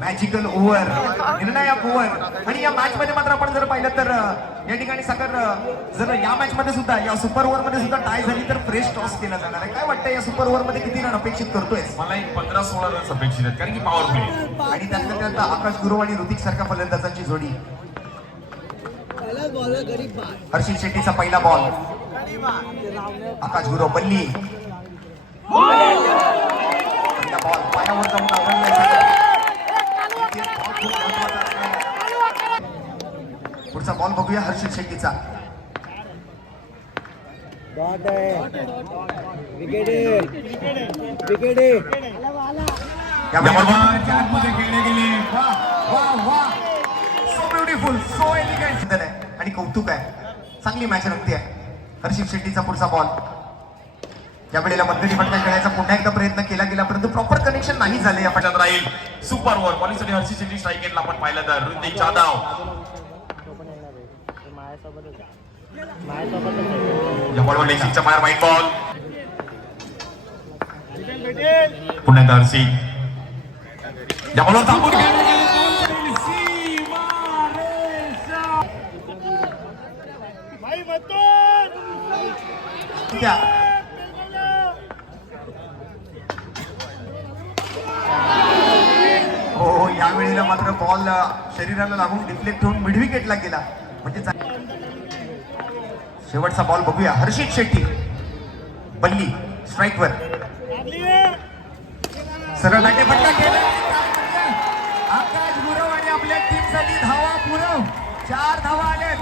Magical over, निर्णायक over. आणि या मॅच मध्ये मात्र आपण जर पाहिलं तर या ठिकाणी सागर जर या मॅच मध्ये सुद्धा या सुपर ओव्हर मध्ये सुद्धा टाय झाली तर फ्रेश टॉस केला जाणार आहे. काय वाटतं या सुपर ओव्हर मध्ये किती रन अपेक्षित करतोय? मला एक 15-16 रन्स अपेक्षित आहेत कारण की पॉवरफुल आहे. आणि त्यातल्या त्यात आकाश गुरव आणि ऋतिक सारख्या फलंदाजांची जोडी. हर्षित शेट्टीचा पहिला बॉल, आकाश गुरव बल्ली, पहिला बॉल पायावर जाऊन आवडलाय. पुढचा बॉल बघूया हर्षित शेट्टीचा. सो ब्युटिफुल, सो एलिगंट आणि कौतुक आहे. चांगली मॅच रंगती आहे. हर्षित शेट्टीचा पुढचा बॉल. या वेळेला मध्यरी फटका खेळायचा पुन्हा एकदा प्रयत्न केला गेला परंतु प्रॉपर कनेक्शन नाही झाले. या पटात राहील सुपर ओव्हर बॉलिंगसाठी हर्षित शेट्टी स्ट्राईक एंडला आपण पाहिलं तर ऋतिक जाधव या बॉलवर लेसिंगचा मार, वाईट बॉल. पुन्हा एकदा हर्षित या बॉलवर थांबून हो, या वेळेला मात्र बॉल शरीराला लागून डिफ्लेक्ट होऊन मिड विकेटला गेला. म्हणजे शेवटचा बॉल बघूया. हर्षित शेट्टी बल्ली स्ट्राईकवर, सरळ लाटे फटका केला. आकाश गुरव आणि आपल्या टीमसाठी धावा पुरव. 4 धावा आल्या.